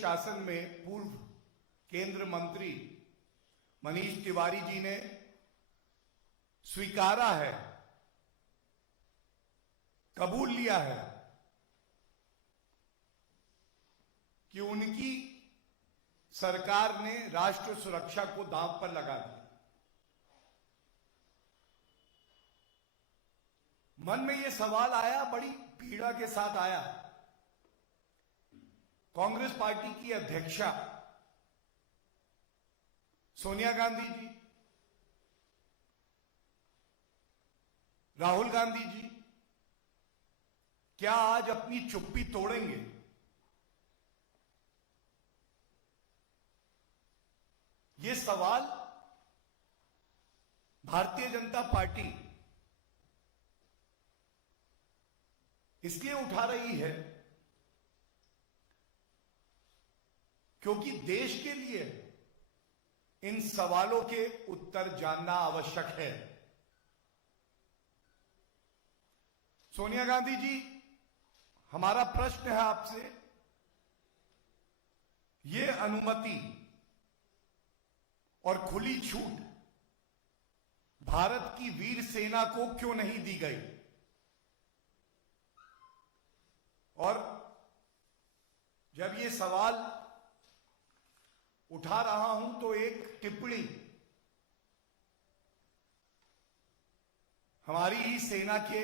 शासन में पूर्व केंद्र मंत्री मनीष तिवारी जी ने स्वीकारा है, कबूल लिया है कि उनकी सरकार ने राष्ट्र सुरक्षा को दांव पर लगा दिया। मन में यह सवाल आया, बड़ी पीड़ा के साथ आया। कांग्रेस पार्टी की अध्यक्षा सोनिया गांधी जी, राहुल गांधी जी क्या आज अपनी चुप्पी तोड़ेंगे? ये सवाल भारतीय जनता पार्टी इसलिए उठा रही है क्योंकि देश के लिए इन सवालों के उत्तर जानना आवश्यक है। सोनिया गांधी जी, हमारा प्रश्न है आपसे, यह अनुमति और खुली छूट भारत की वीर सेना को क्यों नहीं दी गई? और जब यह सवाल उठा रहा हूं तो एक टिप्पणी हमारी ही सेना के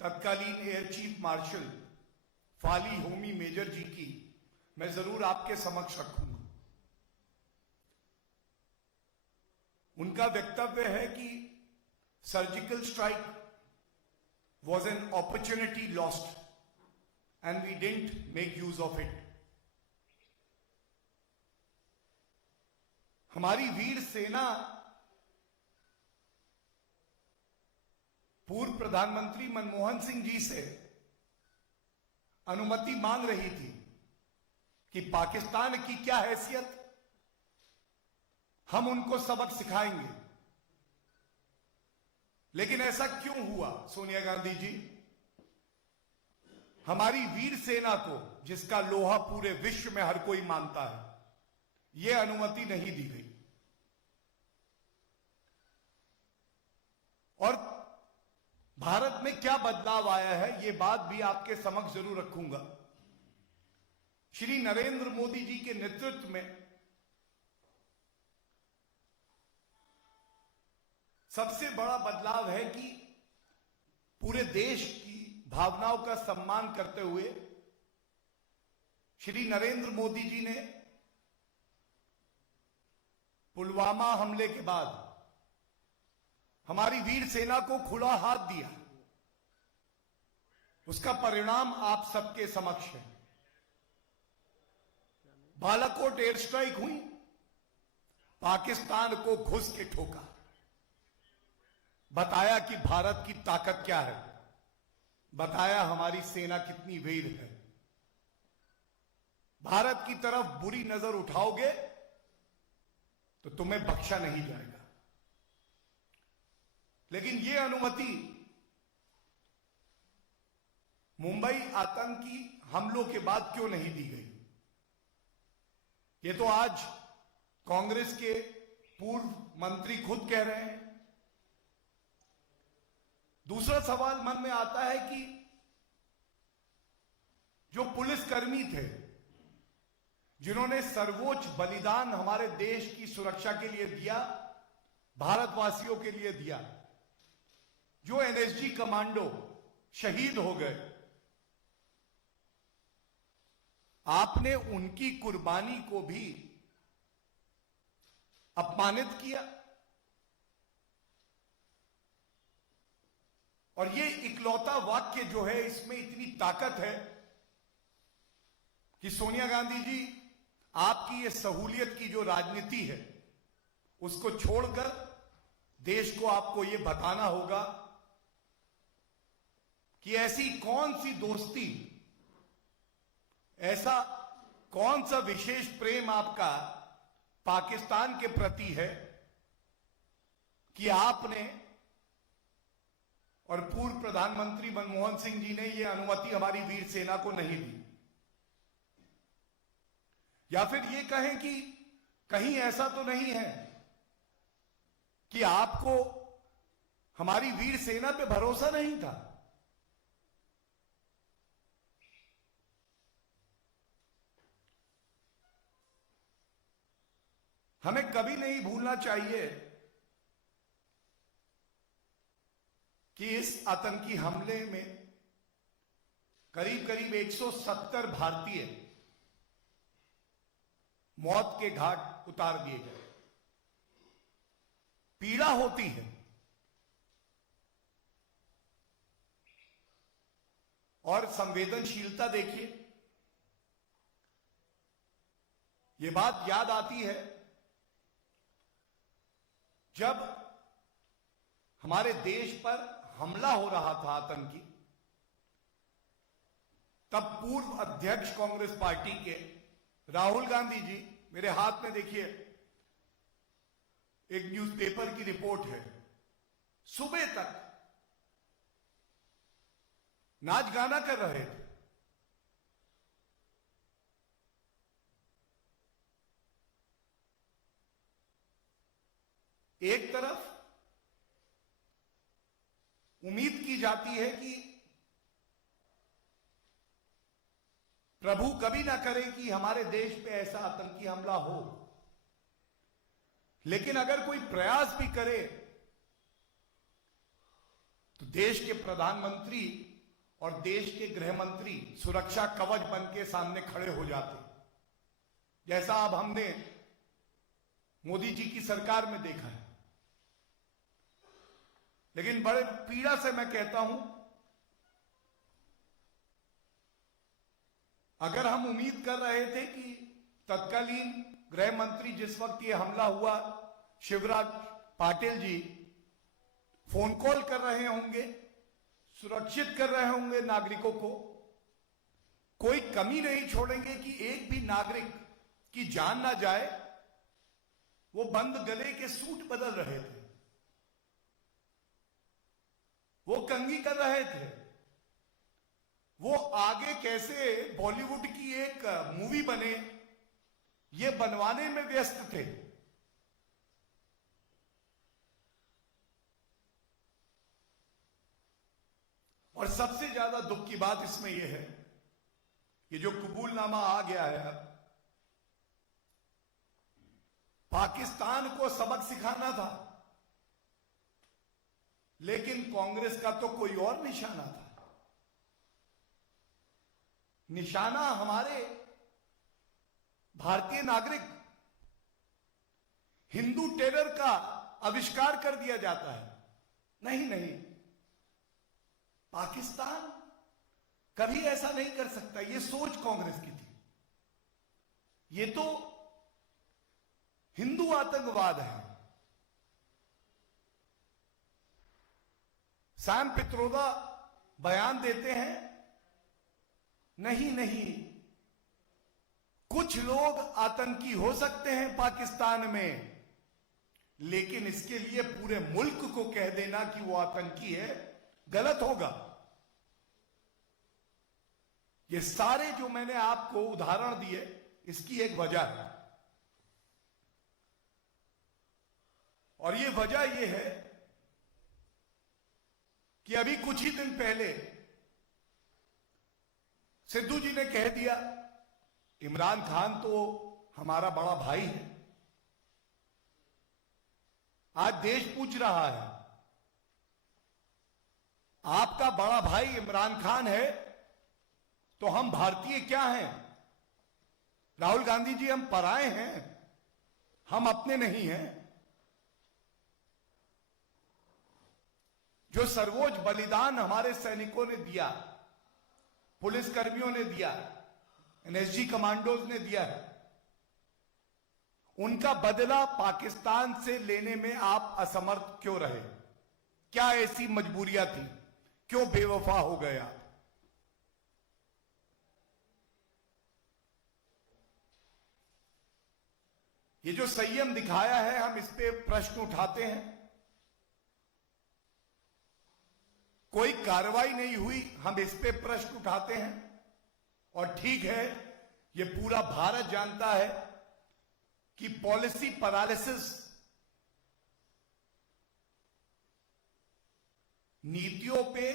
तत्कालीन air chief marshal Fali Homi Major ji की मैं जरूर आपके समक्ष रखूंगा। उनका वक्तव्य है कि surgical strike was an opportunity lost and we didn't make use of it. हमारी वीर सेना पूर्व प्रधानमंत्री मनमोहन सिंह जी से अनुमति मांग रही थी कि पाकिस्तान की क्या हैसियत, हम उनको सबक सिखाएंगे। लेकिन ऐसा क्यों हुआ सोनिया गांधी जी? हमारी वीर सेना को, जिसका लोहा पूरे विश्व में हर कोई मानता है, यह अनुमति नहीं दी गई। और भारत में क्या बदलाव आया है, यह बात भी आपके समक्ष जरूर रखूंगा। श्री नरेंद्र मोदी जी के नेतृत्व में सबसे बड़ा बदलाव है कि पूरे देश की भावनाओं का सम्मान करते हुए श्री नरेंद्र मोदी जी ने पुलवामा हमले के बाद हमारी वीर सेना को खुला हाथ दिया। उसका परिणाम आप सबके समक्ष है। बालाकोट एयर स्ट्राइक हुई, पाकिस्तान को घुस के ठोका, बताया कि भारत की ताकत क्या है, बताया हमारी सेना कितनी वीर है। भारत की तरफ बुरी नजर उठाओगे तो तुम्हें बख्शा नहीं जाएगा। लेकिन यह अनुमति मुंबई आतंकी हमलों के बाद क्यों नहीं दी गई? यह तो आज कांग्रेस के पूर्व मंत्री खुद कह रहे हैं। दूसरा सवाल मन में आता है कि जो पुलिसकर्मी थे, जिन्होंने सर्वोच्च बलिदान हमारे देश की सुरक्षा के लिए दिया, भारतवासियों के लिए दिया, जो एनएसजी कमांडो शहीद हो गए, आपने उनकी कुर्बानी को भी अपमानित किया। और ये इकलौता वाक्य जो है, इसमें इतनी ताकत है कि सोनिया गांधी जी, आपकी ये सहूलियत की जो राजनीति है, उसको छोड़कर देश को आपको ये बताना होगा कि ऐसी कौन सी दोस्ती, ऐसा कौन सा विशेष प्रेम आपका पाकिस्तान के प्रति है कि आपने और पूर्व प्रधानमंत्री मनमोहन सिंह जी ने यह अनुमति हमारी वीर सेना को नहीं दी। या फिर ये कहें कि कहीं ऐसा तो नहीं है कि आपको हमारी वीर सेना पे भरोसा नहीं था। हमें कभी नहीं भूलना चाहिए कि इस आतंकी हमले में करीब करीब 170 भारतीय मौत के घाट उतार दिए गए। पीड़ा होती है, और संवेदनशीलता देखिए, ये बात याद आती है जब हमारे देश पर हमला हो रहा था आतंकी, तब पूर्व अध्यक्ष कांग्रेस पार्टी के राहुल गांधी जी, मेरे हाथ में देखिए एक न्यूज़पेपर की रिपोर्ट है, सुबह तक नाच गाना कर रहे थे। एक तरफ उम्मीद की जाती है कि प्रभु कभी ना करे कि हमारे देश पे ऐसा आतंकी हमला हो, लेकिन अगर कोई प्रयास भी करे तो देश के प्रधानमंत्री और देश के गृह मंत्री सुरक्षा कवच बन के सामने खड़े हो जाते, जैसा अब हमने मोदी जी की सरकार में देखा है। लेकिन बड़े पीड़ा से मैं कहता हूं, अगर हम उम्मीद कर रहे थे कि तत्कालीन गृह मंत्री, जिस वक्त ये हमला हुआ, शिवराज पाटिल जी फोन कॉल कर रहे होंगे, सुरक्षित कर रहे होंगे नागरिकों को, कोई कमी नहीं छोड़ेंगे कि एक भी नागरिक की जान ना जाए, वो बंद गले के सूट बदल रहे थे, वो कंघी कर रहे थे, वो आगे कैसे बॉलीवुड की एक मूवी बने ये बनवाने में व्यस्त थे। और सबसे ज्यादा दुख की बात इसमें यह है, ये जो कबूलनामा आ गया है, अब पाकिस्तान को सबक सिखाना था, लेकिन कांग्रेस का तो कोई और निशाना था। निशाना हमारे भारतीय नागरिक, हिंदू टेरर का आविष्कार कर दिया जाता है। नहीं नहीं, पाकिस्तान कभी ऐसा नहीं कर सकता, ये सोच कांग्रेस की थी। ये तो हिंदू आतंकवाद है। सैम पित्रोदा बयान देते हैं, नहीं नहीं, कुछ लोग आतंकी हो सकते हैं पाकिस्तान में, लेकिन इसके लिए पूरे मुल्क को कह देना कि वो आतंकी है, गलत होगा। ये सारे जो मैंने आपको उदाहरण दिए, इसकी एक वजह है, और ये वजह ये है कि अभी कुछ ही दिन पहले सिद्धू जी ने कह दिया इमरान खान तो हमारा बड़ा भाई है। आज देश पूछ रहा है, आपका बड़ा भाई इमरान खान है तो हम भारतीय क्या हैं? राहुल गांधी जी, हम पराए हैं, हम अपने नहीं हैं। जो सर्वोच्च बलिदान हमारे सैनिकों ने दिया, पुलिसकर्मियों ने दिया, एनएसजी कमांडोज ने दिया है, उनका बदला पाकिस्तान से लेने में आप असमर्थ क्यों रहे? क्या ऐसी मजबूरियां थी? क्यों बेवफा हो गए आप? ये जो संयम दिखाया है, हम इस पे प्रश्न उठाते हैं। कोई कार्रवाई नहीं हुई, हम इस पे प्रश्न उठाते हैं। और ठीक है, ये पूरा भारत जानता है कि पॉलिसी पैरालिसिस, नीतियों पे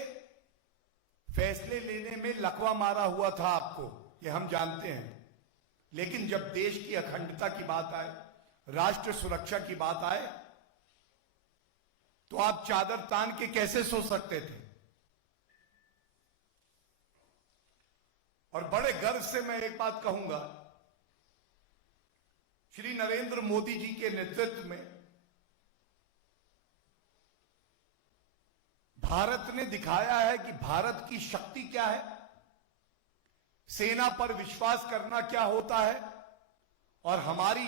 फैसले लेने में लकवा मारा हुआ था आपको, ये हम जानते हैं। लेकिन जब देश की अखंडता की बात आए, राष्ट्र सुरक्षा की बात आए, तो आप चादर तान के कैसे सो सकते थे? और बड़े गर्व से मैं एक बात कहूंगा, श्री नरेंद्र मोदी जी के नेतृत्व में भारत ने दिखाया है कि भारत की शक्ति क्या है, सेना पर विश्वास करना क्या होता है, और हमारी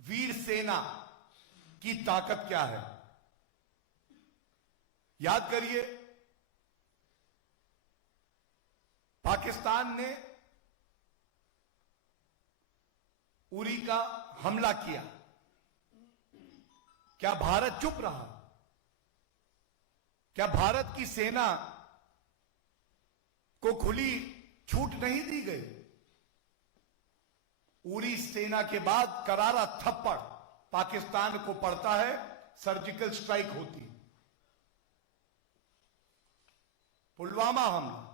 वीर सेना की ताकत क्या है। याद करिए, पाकिस्तान ने उरी का हमला किया, क्या भारत चुप रहा? क्या भारत की सेना को खुली छूट नहीं दी गई? उरी सेना के बाद करारा थप्पड़ पाकिस्तान को पड़ता है, सर्जिकल स्ट्राइक होती। पुलवामा हमला,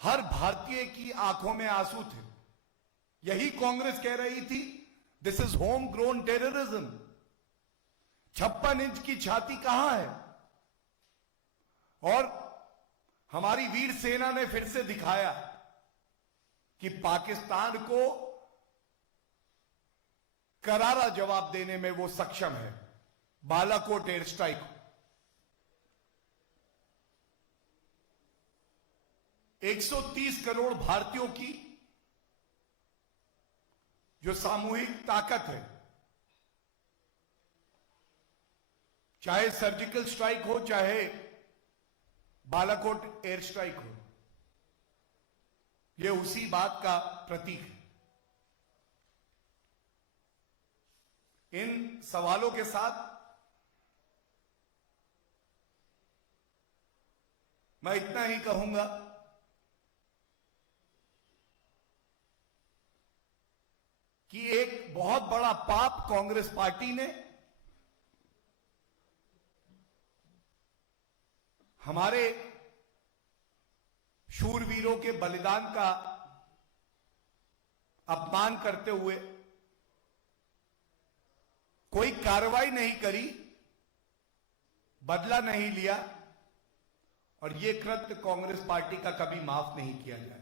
हर भारतीय की आंखों में आंसू थे। यही कांग्रेस कह रही थी, this is home grown terrorism. 56 inch की छाती कहां है? और हमारी वीर सेना ने फिर से दिखाया कि पाकिस्तान को करारा जवाब देने में वो सक्षम है। बालाकोट एयर स्ट्राइक, 130 करोड़ भारतीयों की जो सामूहिक ताकत है, चाहे सर्जिकल स्ट्राइक हो, चाहे बालाकोट एयर स्ट्राइक हो, यह उसी बात का प्रतीक है। इन सवालों के साथ मैं इतना ही कहूंगा कि एक बहुत बड़ा पाप कांग्रेस पार्टी ने हमारे शूरवीरों के बलिदान का अपमान करते हुए कोई कार्रवाई नहीं करी, बदला नहीं लिया, और यह कृत्य कांग्रेस पार्टी का कभी माफ नहीं किया जाए।